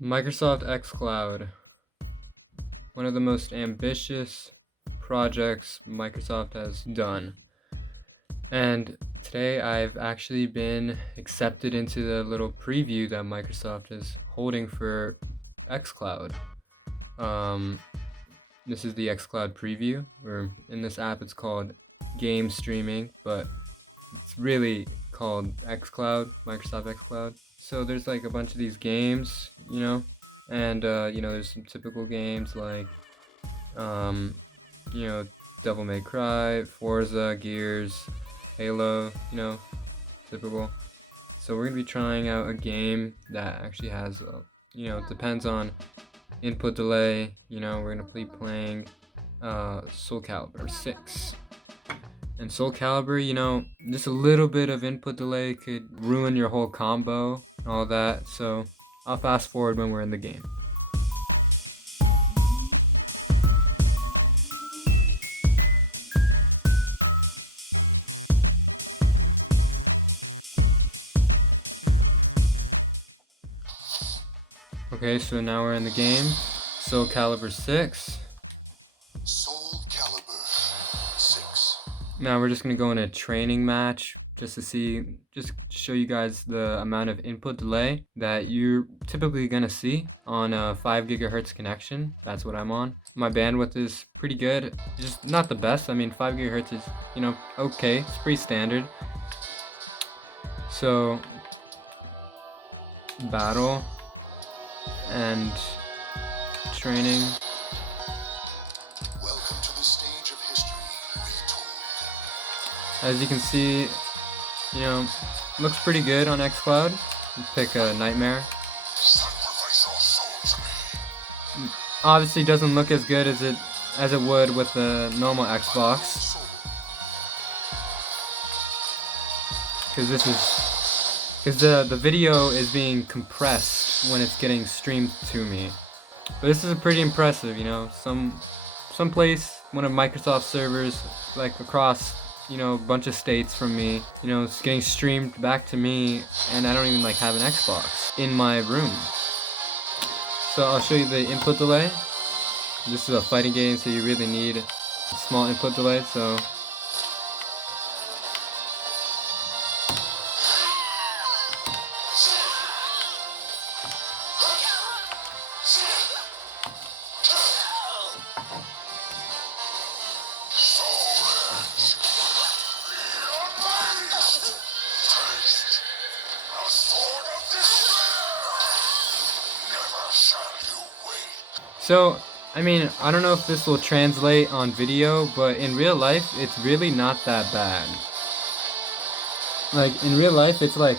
Microsoft XCloud, one of the most ambitious projects Microsoft has done. And today I've actually been accepted into the little preview that Microsoft is holding for XCloud. This is the XCloud preview, or in this app it's called game streaming, but it's really called XCloud, Microsoft XCloud. So there's like a bunch of these games, and there's some typical games like, Devil May Cry, Forza, Gears, Halo, typical. So we're gonna be trying out a game that actually has, depends on input delay. We're gonna be playing Soul Calibur 6. And Soul Calibur, just a little bit of input delay could ruin your whole combo and all that. So I'll fast forward when we're in the game. Okay, so now we're in the game. Soul Calibur 6. Soul Calibur 6. Now we're just gonna go in a training match just to show you guys the amount of input delay that you're typically gonna see on a 5 gigahertz connection. That's what I'm on. My bandwidth is pretty good, just not the best. I mean, 5 gigahertz is, okay. It's pretty standard. So, battle and training. Welcome to the stage of history retold. As you can see, looks pretty good on XCloud. Pick a Nightmare. Sacrifice your soul to me. Obviously doesn't look as good as it would with the normal Xbox, because the video is being compressed when it's getting streamed to me. But this is pretty impressive, some place, one of Microsoft's servers, like across, a bunch of states from me, it's getting streamed back to me, and I don't even have an Xbox in my room. So I'll show you the input delay. This is a fighting game, so you really need a small input delay. So I mean, I don't know if this will translate on video, but in real life, it's really not that bad. Like, in real life, it's like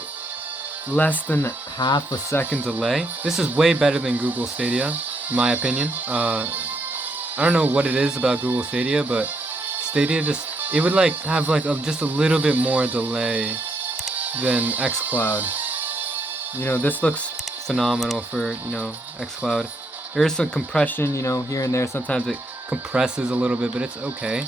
less than half a second delay. This is way better than Google Stadia, in my opinion. I don't know what it is about Google Stadia, but Stadia it would have just a little bit more delay than XCloud. This looks phenomenal for, XCloud. There is some compression, here and there. Sometimes it compresses a little bit, but it's okay.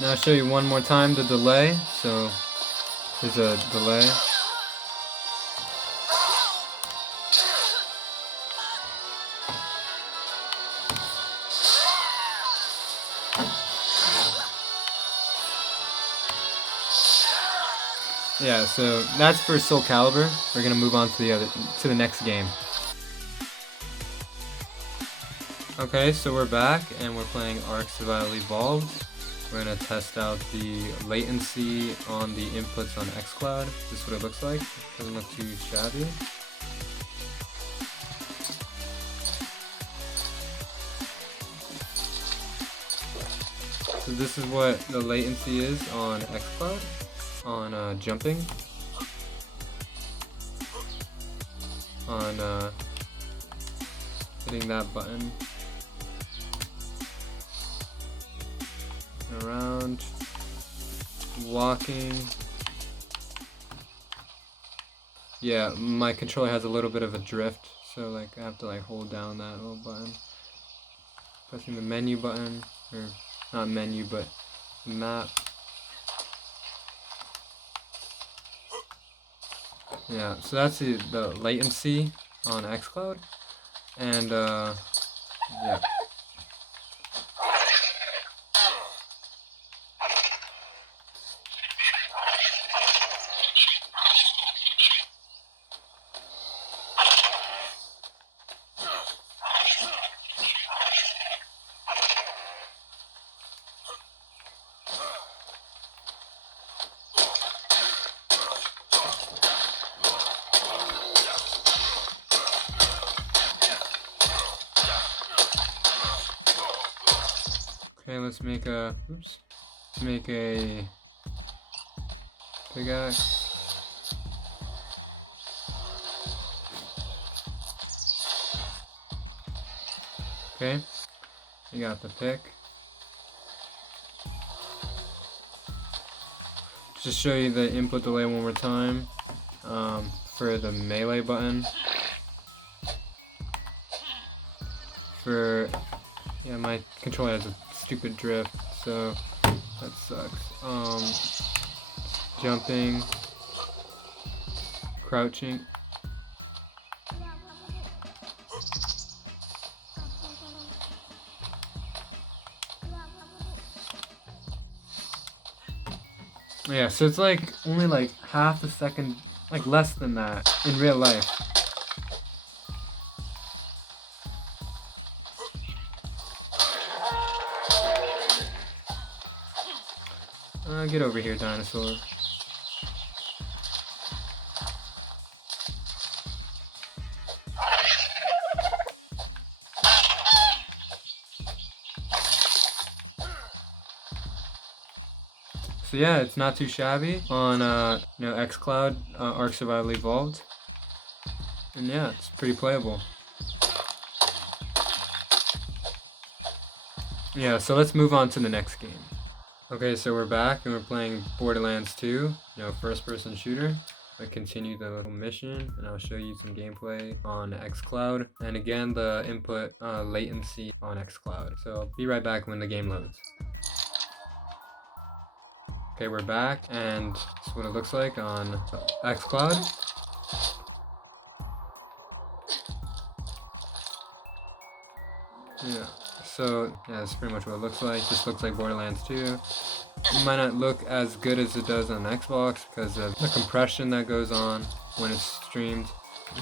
Now I'll show you one more time the delay. So there's a delay. Yeah, so that's for Soul Calibur. We're gonna move on to the next game. Okay, so we're back and we're playing Ark Survival Evolved. We're gonna test out the latency on the inputs on XCloud. This is what it looks like. Doesn't look too shabby. So this is what the latency is on XCloud. On jumping, on hitting that button, around, walking, yeah, my controller has a little bit of a drift, so like I have to like hold down that little button. Pressing the menu button, or not menu, but the map. Yeah, so that's the latency on XCloud, and yeah. Okay, let's make a, oops, let's make a pickaxe. Okay, you got the pick. Just show you the input delay one more time for the melee button. Yeah, my controller has a stupid drift, so that sucks. Jumping, crouching. Yeah, so it's like only like half a second, like less than that in real life. Get over here, dinosaur. So yeah, it's not too shabby on XCloud Ark Survival Evolved, and yeah, it's pretty playable. Yeah, so let's move on to the next game. Okay, so we're back and we're playing Borderlands 2, first-person shooter. I continue the mission and I'll show you some gameplay on XCloud, and again the input latency on XCloud. So I'll be right back when the game loads. Okay, we're back and this is what it looks like on XCloud. Yeah, so yeah, that's pretty much what it looks like. Just looks like Borderlands 2. It might not look as good as it does on Xbox because of the compression that goes on when it's streamed.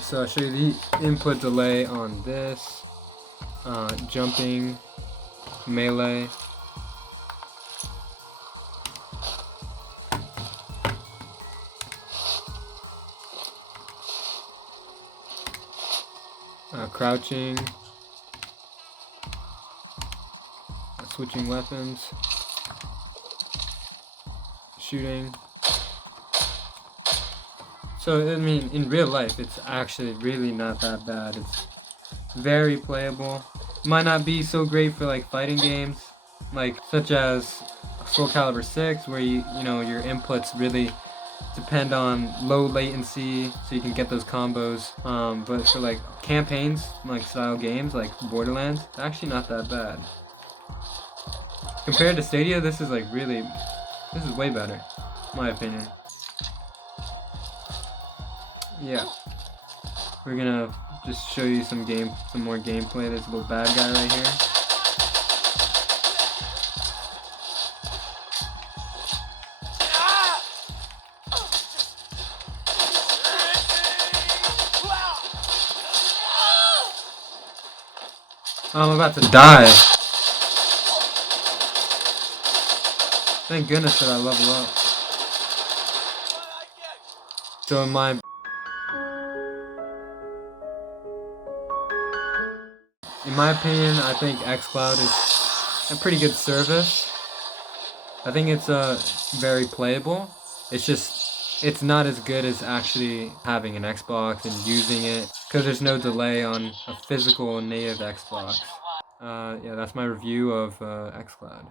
So I'll show you the input delay on this. Jumping, melee. Crouching. Switching weapons. Shooting. So I mean, in real life it's actually really not that bad. It's very playable. Might not be so great for like fighting games, like such as Soul Calibur 6, where your inputs really depend on low latency so you can get those combos. But for like campaigns, like style games like Borderlands, it's actually not that bad. Compared to Stadia, this is way better, in my opinion. Yeah, we're gonna just show you some more gameplay. There's a little bad guy right here. I'm about to die. Thank goodness that I level up. So in my opinion, I think XCloud is a pretty good service. I think it's very playable. It's not as good as actually having an Xbox and using it, because there's no delay on a physical native Xbox. Yeah, that's my review of XCloud.